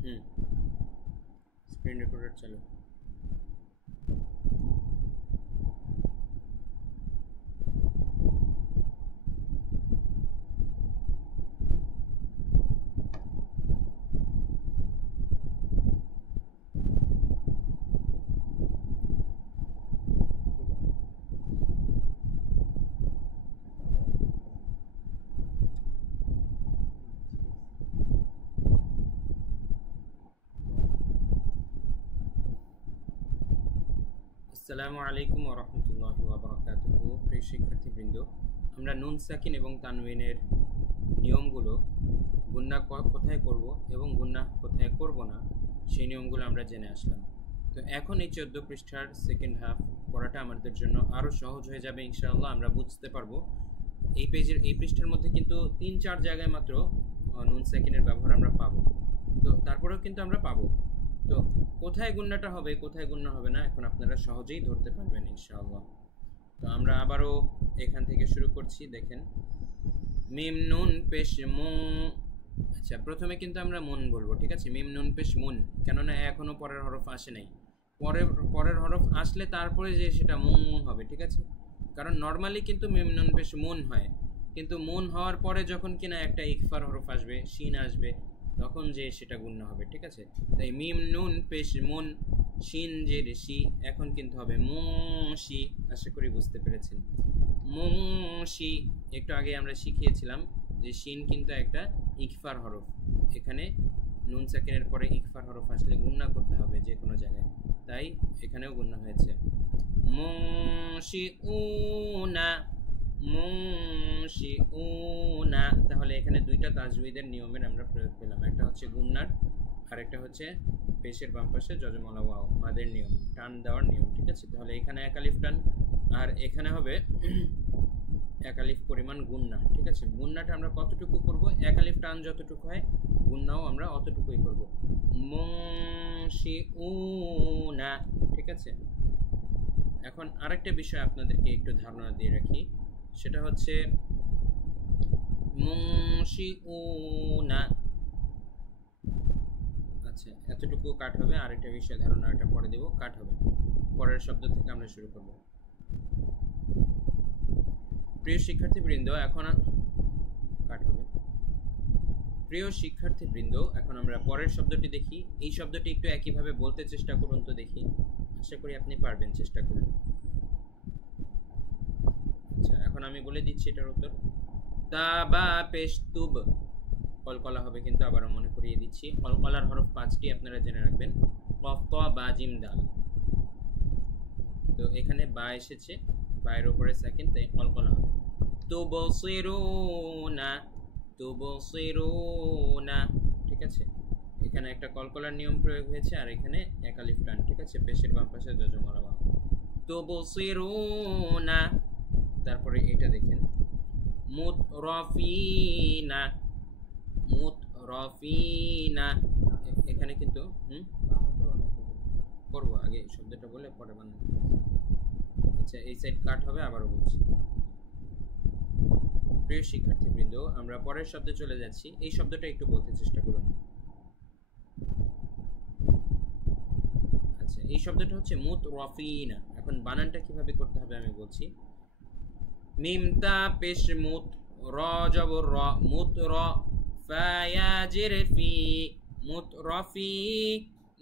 Screen recorder চালু। আসসালামু আলাইকুম ওয়া রাহমাতুল্লাহি ওয়া বারাকাতুহু। প্রিয় শিক্ষার্থীবৃন্দ, আমরা নুন সাকিন এবং তানউইনের নিয়মগুলো, গুন্না কোথায় করব এবং গুন্না কোথায় করব না, সেই নিয়মগুলো আমরা জেনে আসলাম। তো এখন এই 14 পৃষ্ঠার সেকেন্ড হাফ পড়াটা আমাদের জন্য আরও সহজ হয়ে যাবে ইনশাআল্লাহ। আমরা বুঝতে পারবো এই পৃষ্ঠার মধ্যে কিন্তু 3-4 জায়গায় মাত্র নুন সাকিনের ব্যবহার আমরা পাবো। তো তারপরেও কিন্তু আমরা পাবো। তো কোথায় গুন্নাটা হবে, কোথায় গুন্না হবে না, এখন আপনারা সহজেই ধরতে পারবেন ইনশাআল্লাহ। তো আমরা আবারও এখান থেকে শুরু করছি। দেখেন, মিম নুন পেশ মু। আচ্ছা, প্রথমে কিন্তু আমরা মুন বলবো, ঠিক আছে? মিম নুন পেশ মুন, কেননা এখনো পরের হরফ আসে নাই। পরের হরফ আসলে তারপরে যে সেটা মু হবে, ঠিক আছে? কারণ নর্মালি কিন্তু মিম নুন পেশ মুন হয়, কিন্তু মুন হওয়ার পরে যখন কিনা একটা ইকফার হরফ আসবে, শিন আসবে, তখন যে সেটা গুণ্য হবে, ঠিক আছে? তাই মিম নুন পেশ মুন, শিন যে ঋষি, এখন কিন্তু হবে মুশি। আশা করি বুঝতে পেরেছেন। মুশি, একটু আগে আমরা শিখিয়েছিলাম যে শিন কিন্তু একটা ইকফার হরফ। এখানে নুন সাকিনের পরে ইকফার হরফ আসলে গুণ্য করতে হবে যে কোনো জায়গায়, তাই এখানেও গুণ্য হয়েছে। মুশিউনা, মুশিউনা। তাহলে এখানে দুইটা তাজউইদের নিয়মের আমরা প্রয়োগ পেলাম, একটা হচ্ছে গুন্নার আর একটা হচ্ছে পেশের বাম পাশে যজমলা ওয়াও মাদের নিয়ম, টান দেওয়ার নিয়ম, ঠিক আছে? তাহলে এখানে এক আলিফ টান আর এখানে হবে এক আলিফ পরিমাণ গুন্না, ঠিক আছে? গুন্নাটা আমরা কতটুকু করব? এক আলিফ টান যতটুকু হয়, গুন্নাও আমরা অতটুকুই করব। মুশিউনা, ঠিক আছে? এখন আরেকটা বিষয় আপনাদেরকে একটু ধারণা দিয়ে রাখি, সেটা হচ্ছে মুশিউনা। আচ্ছা, এতটুকু কাট হবে। আরেকটা বিষয় ধারণা, এটা পরে দেব, কাট হবে। পরের শব্দ থেকে আমরা শুরু করব। প্রিয় শিক্ষার্থীবৃন্দ, এখন কাট হবে। প্রিয় শিক্ষার্থীবৃন্দ, এখন আমরা পরের শব্দটি দেখি। এই শব্দটি একটু একইভাবে বলতে চেষ্টা করুন তো দেখি, আশা করি আপনি পারবেন, চেষ্টা করুন। আচ্ছা, এখন আমি বলে দিচ্ছি এটার উত্তর। তাবা পেশতুব, কলকলা হবে, কিন্তু আবারও মনে করিয়ে দিচ্ছি, কলকলার হরফ 5টি, আপনারা জেনে রাখবেন। কফ, ক, বা, জিম, দাল। তো এখানে বা এসেছে, বায়ের উপরে সেকেন্ড, তাই কলকলা হবে। তুবসিরুনা, তুবসিরুনা, ঠিক আছে? এখানে একটা কলকলার নিয়ম প্রয়োগ হয়েছে আর এখানে এক আলিফ টান, ঠিক আছে? পেশের বাম পাশে যজমলা ওয়াও। তুবসিরুনা। তারপরে এটা দেখেন, মুতরাফিনা, মুতরাফিনা। এখানে কিন্তু করবো, আগে শব্দটা বলে পরে বানাবো। আচ্ছা, এই সাইড কাট হবে, আবারও বলছি। প্রিয় শিক্ষার্থীবৃন্দ, আমরা পরের শব্দে চলে যাচ্ছি। এই শব্দটা একটু বলতে চেষ্টা করুন। আচ্ছা, এই শব্দটা হচ্ছে মুতরাফিনা। এখন বানানটা কিভাবে করতে হবে আমি বলছি। মিম তা পেশ মুত, র জবর র, মুতর, ফা ইয়া জের ফি, মুতরাফি,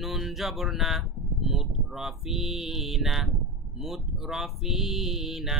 নুন জবর না, মুতরাফিনা, মুতরাফিনা।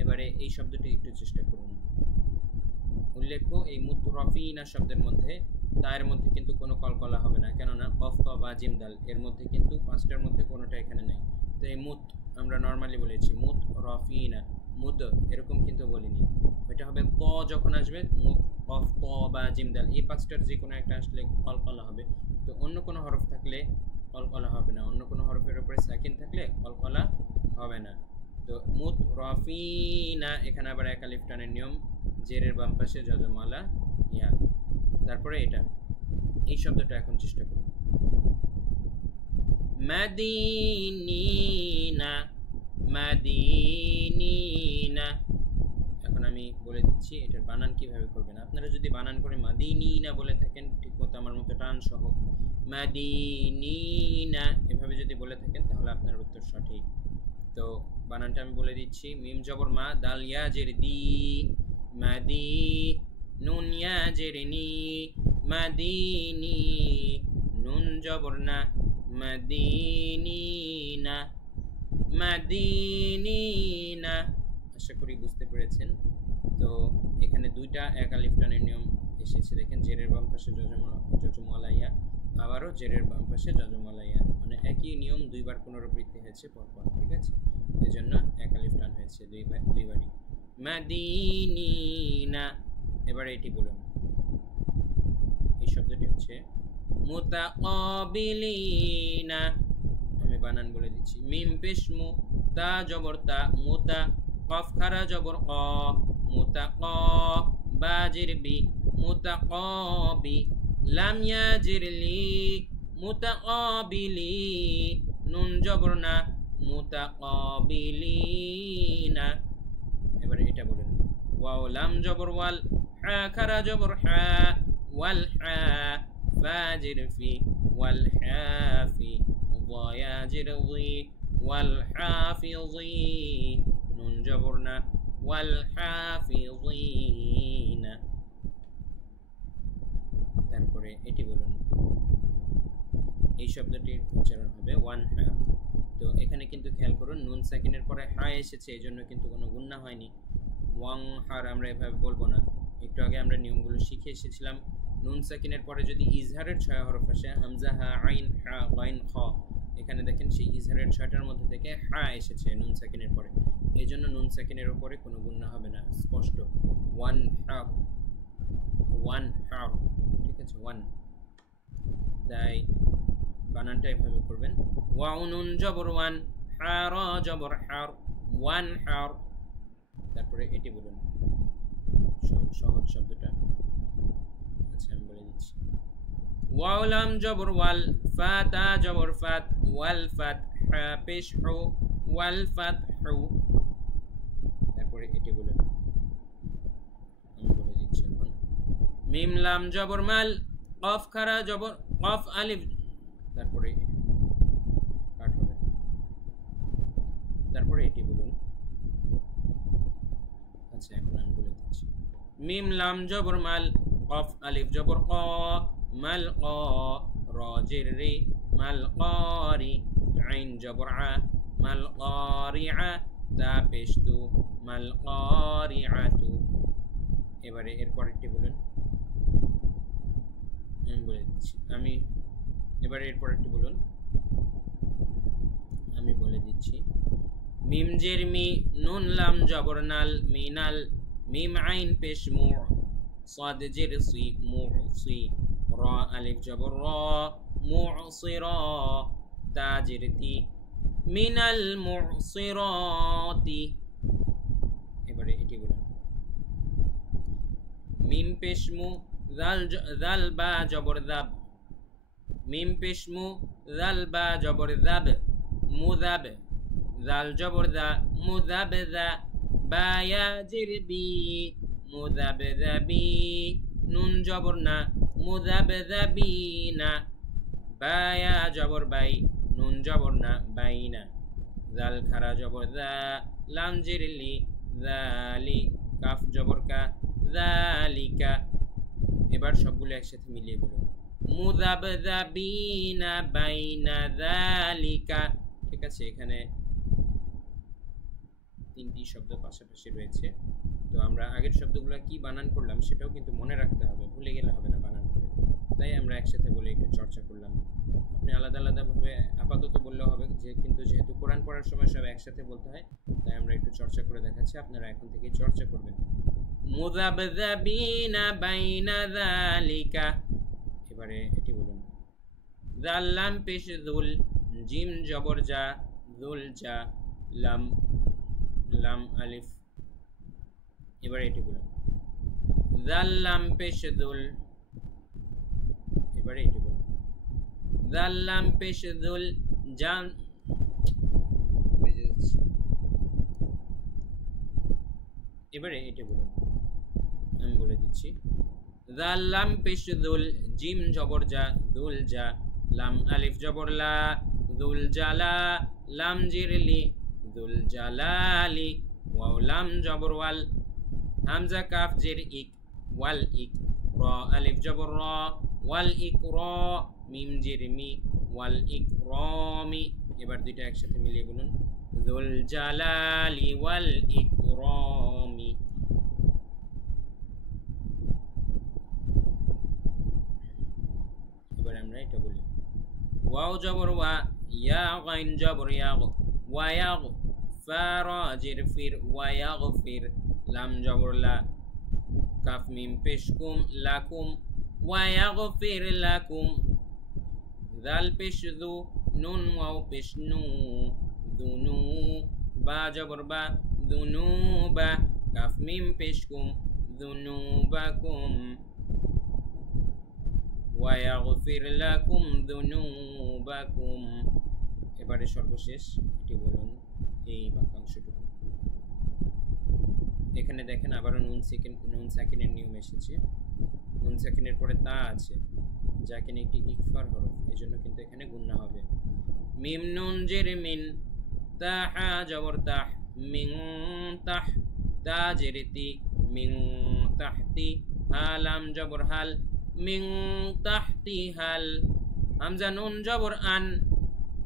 এবারে এই শব্দটি একটু চেষ্টা করুন। উল্লেখ্য, এই মুতরাফিনা শব্দের মধ্যে তার মধ্যে কিন্তু কোনো কলকলা হবে না, কেননা কফ, ক, বা, জিম, দাল এর মধ্যে কিন্তু 5টার মধ্যে কোনোটা এখানে নেই। তো এই মুত আমরা নর্মালি বলেছি মুত রফিনা, মুত এরকম কিন্তু বলিনি। এটা হবে ক যখন আসবে, মুত, কফ, ক, বা, জিম, দাল, এই 5টার যে কোনো একটা আসলে কলকলা হবে। তো অন্য কোনো হরফ থাকলে কলকলা হবে না, অন্য কোনো হরফের উপরে সেকেন্ড থাকলে কলকলা হবে না। তো মুত রফিনা, এখানে আবার এক আলিফ টানের নিয়ম, জেরের বাম পাশে যজমালা ইয়া। তারপরে এটা, এই শব্দটা এখন চেষ্টা করুন। মাদিনিনা, মাদিনিনা। এখন আমি বলে বলে দিচ্ছি এটার বানান কিভাবে করবেন। আপনারা যদি বানান করে মাদিনিনা বলে থাকেন ঠিকমতো আমার মতো টান সহ মাদিনিনা এভাবে যদি বলে থাকেন তাহলে আপনার উত্তর সঠিক। তো বানানটা আমি বলে দিচ্ছি। মিম জবর মা, দাল ইয়া জের দি, মাদি, নুন ইয়া জের নি, মাদিনি, নুন জবর না, মাদিনিনা, মাদিনিনা। আশা করি বুঝতে পেরেছেন। তো এখানে দুইটা এক আলিফ টানের নিয়ম এসেছে, দেখেন জেরের বাম পাশে জজমালাইয়া, আবারও জেরের বাম পাশে জজমালাইয়া, মানে একই নিয়ম দুইবার পুনরাবৃত্তি হয়েছে পরপর, ঠিক আছে, এজন্য এক আলিফ টান হয়েছে দুইবারই। মাদিনিনা। এবারে এটি বলুন, এই শব্দটি হচ্ছে মুতাকাবিলিনা। আমি বানান বলে দিচ্ছি। মিম পেশ মু, তা জবর তা, মুতা, কফ খারা জবর ক, মুতাক, বা জের বি, মুতাকাবি, লাম ইয়া জের লি, মুতাকাবিলি, নুন জবর না, মুতাকাবিলিনা। এবারে এটা বলুন, ওয়াও লাম জবর ওয়াল, হা খারা জবর হা, ওয়াল হা, ফা জের ফি, ওয়াল হাফি, ضايا جرضي والحافظي، نون جبرنا والحافظين। তারপরে এটি বলুন, এই শব্দটির উচ্চারণ হবে ওয়ান হা। তো এখানে কিন্তু খেয়াল করুন নুন সাকিনের পরে হা এসেছে, এই জন্য কিন্তু কোনো গুন্না হয়নি। ওয়াং হার আমরা এভাবে বলবো না। একটু আগে আমরা নিয়মগুলো শিখে এসেছিলাম। নুন সাকিনের পরে যদি ইজহারের 6 হরফ আসে, হামজা, হা, আইন, হা, গাইন, খ, এখানে দেখেন সেই ইজহারের 6টার মধ্যে থেকে হা এসেছে নুন সাকিনের পরে, এই জন্য নুন সাকিনের উপরে কোনো গুন্না হবে না, স্পষ্ট ওয়ান হা, ওয়ান হা, ঠিক আছে, ওয়ান। তাই বানানটা এভাবে করবেন, ওয়াও নুন জবর ওয়ান, হা র জবর হার, ওয়ান হার। তারপরে এটি বলুন সহজ শব্দটা, আচ্ছা আমি বলে দিচ্ছি। ওয়াও লাম জবর ওয়াল, ফা তা জবর ফাত, ওয়াল ফাত, হা পেশ হু, ওয়াল ফাত হু। তারপরে এটি বলুন, আমি বলে দিচ্ছি এখন। মিম লাম জবর মাল, কফ খারা জবর কফ আলিফ, তারপরে পাঠ হবে। তারপরে এটি বলুন, আচ্ছা এখন আমি বলে দিচ্ছি। মিম লাম জবর মাল, কফ আলিফ জবর ক, মাল ক, র জের রে, মাল কারি, আইন জবর আ, মাল কারিআ, তা পেশ তু, মাল কারিআতু। এবারে এরপরেরটি বলুন, আমি বলে দিচ্ছি। এবারে এরপরেরটি বলুন, আমি বলে দিচ্ছি। মিম জের মি, নুন লাম জবর নাল, মিনাল, মিম আইন পেশ মু, صاد جر صي معصي، را ألف جبر را، معصرا، تا جر تي، من المعصرات। এবারে এটি বলুন, মিম পেশ মু, জাল বা জবর দাব, মিম পেশ মু, জাল বা জবর দাব, মুদাব, জাল জবর দা, মুদাব দা, বা ইয়া জির বি, মুযাবযাবি, নুন জবর না, মুযাবযাবিনা, বা ইয়া জবর বাই, নুন জবর না, বাইনা, জাল খারা জবর যা, লাম জের লি, যালি, কাফ জবর কা, যালিকা। এবার সবগুলো একসাথে মিলিয়ে বলুন, মুযাবযাবিনা বাইনা যালিকা। ঠিক আছে, এখানে 3টি শব্দ পাশাপাশি রয়েছে। তো আমরা আগের শব্দগুলো কি বানান করলাম সেটাও কিন্তু মনে রাখতে হবে, ভুলে গেলে হবে না বানান করে। তাই আমরা একসাথে বলে একটু চর্চা করলাম। আপনি আলাদা আলাদাভাবে আপাতত বললেও হবে, কিন্তু যেহেতু কোরআন পড়ার সময় সব একসাথে বলতে হয়, তাই আমরা একটু চর্চা করে দেখাচ্ছি, আপনারা এখন থেকে চর্চা করবেন। মুযাবযাবিনা বাইনা যালিকা। এবারে এটি বলুন, জাল লাম পেশ যুল, জিম জবর যা, যুল যা, লাম লাম আলিফ। এবারে এটি বলুন, জাল লাম পেশ যুল। এবারে এটি বলুন, জাল লাম পেশ যুল, জাম। এবারে এটি বলুন, আমি বলে দিচ্ছি। জাল লাম পেশ দুল, জিম জবর জা, দুল জা, লাম আলিফ জবর লা, দুল জালা, লাম জিরলি, দুল জালালি, ওয়াও লাম জবর ওয়াল, হামজা কাফ জের ইক, ওয়াল ইক, র আলিফ জবর র, ওয়াল ইক র, মিম জের মি, ওয়াল ইক রমি। এবার দুইটা একসাথে মিলিয়ে বলুন, দুল জালালি ওয়াল ইকরামি। এবার আমরা এটা বলি, ওয়াও জবর ওয়া, ইয়া গাইন জবর ইয়াগ, ওয়ায়াগ, ফা রা জির ফির, ওয়ায়াগফির, লাম জবর লা, কাফ মিম পেশ কুম, লাকুম, ওয়ায়াগফির লাকুম, দাল পেশ দু, নুন ওয়াও পেশ নু, দুনু, বা জবর বা, দুনুবা, কাফ মিম পেশ কুম, দুনুবাকুম, ওয়ায়াগফির লাকুম দুনুবাকুম। এবারে সর্বশেষ এটি বলুন এই বাক্যাংশটুকু। এখানে দেখেন আবারও নুন সাকিনের নিয়ম এসেছে। নুন সাকিনের পরে তা আছে, যা কিনা একটি ইকফার হরফ, এজন্য কিন্তু এখানে গুন্না হবে। মিম নুন জের মিন, তাহা জবর তাহ, মিন তাহ, তা জের তি, মিন তাহতি, হা লাম জবর হাল, মিন তাহতি হাল, হামজা নুন জবর আন।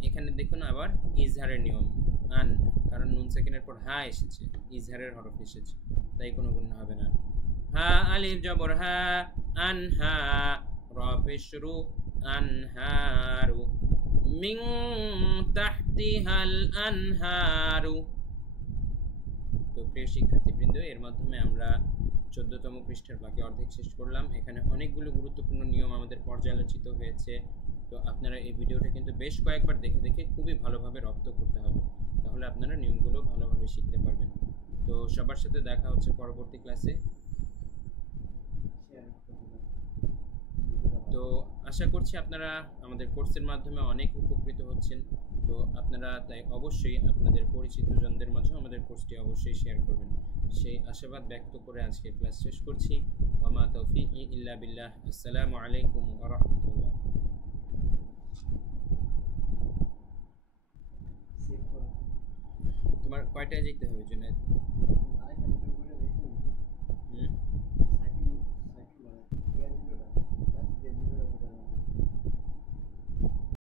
এখানে দেখুন আবার ইজহারের নিয়ম, আন, কারণ নুন সেকেন্ডের পর হা এসেছে, ইজহারের হরফ এসেছে, তাই কোনো গুন্না হবে না। হা আলিফ জবর হা, আনহা, র পেশ রু, আনহারু, মিন তাহতিহাল আনহারু। তো প্রিয় শিক্ষার্থীবৃন্দ, এর মাধ্যমে আমরা 14তম পৃষ্ঠার বাকি অর্ধেক শেষ করলাম। এখানে অনেকগুলো গুরুত্বপূর্ণ নিয়ম আমাদের পর্যালোচিত হয়েছে। তো আপনারা এই ভিডিওটা কিন্তু বেশ কয়েকবার দেখে দেখে খুবই ভালোভাবে রপ্ত করতে হবে, তাহলে আপনারা নিয়মগুলো ভালোভাবে শিখতে পারবেন। তো সবার সাথে দেখা হচ্ছে পরবর্তী ক্লাসে। তো আশা করছি আপনারা আমাদের কোর্সের মাধ্যমে অনেক উপকৃত হচ্ছেন। তো আপনারা তাই অবশ্যই আপনাদের পরিচিত জনদের মাঝে আমাদের কোর্সটি অবশ্যই শেয়ার করবেন, সেই আশাবাদ ব্যক্ত করে আজকে ক্লাস শেষ করছি। ওয়া মা তাওফীকি ইল্লা বিল্লাহ। আসসালামু আলাইকুম ওয়া রাহমাতুল্লাহ। তোমার কয়টায় যেতে হবে জুনায়েদ?